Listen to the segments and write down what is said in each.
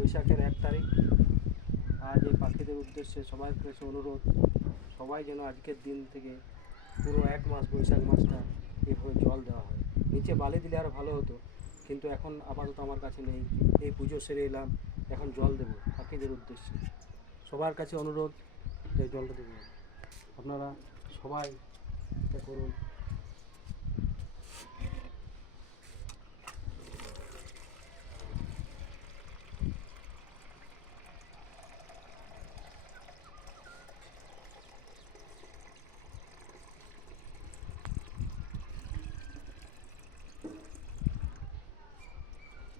বৈশাখের 1 তারিখ। আজ এই পাখিদের উদ্দেশ্যে সবার কাছে অনুরোধ, সবাই যেন আজকের দিন থেকে পুরো 1 মাস বৈশাখ মাসটা এভাবে জল দেওয়া হয়। নিচে বালি দিলে আরও ভালো হতো, কিন্তু এখন আপাতত আমার কাছে নেই। এই পুজো সেরে এলাম, এখন জল দেবো পাখিদের উদ্দেশ্যে। সবার কাছে অনুরোধ, এই জলটা দেবেন আপনারা সবাই, এটা করুন।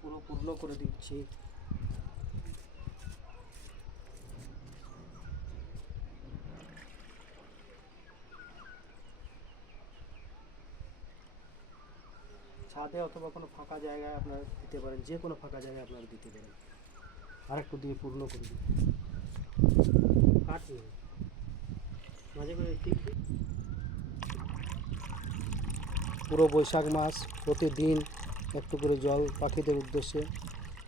পুরো পূর্ণ করে দিচ্ছি। ছাদে অথবা কোনো ফাঁকা জায়গায় আপনারা দিতে পারেন, যে কোনো ফাঁকা জায়গায় আপনারা দিতে পারেন। আর একটু দিয়ে পূর্ণ করে দিন, কাটবে মাঝে করে ঠিক। পুরো বৈশাখ মাস প্রতিদিন একটু করে জল পাখিদের উদ্দেশ্যে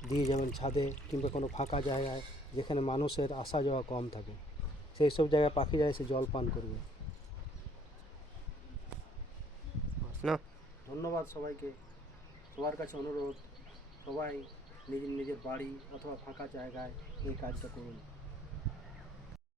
দিয়ে যাবেন, ছাদে কিংবা কোনো ফাঁকা জায়গায় যেখানে মানুষের আসা যাওয়া কম থাকে, সেই সব জায়গায় পাখিরা এসে জল পান করবে। না, ধন্যবাদ সবাইকে। সবার কাছে অনুরোধ, সবাই নিজের নিজের বাড়ি অথবা ফাঁকা জায়গায় এই কাজটা করুন।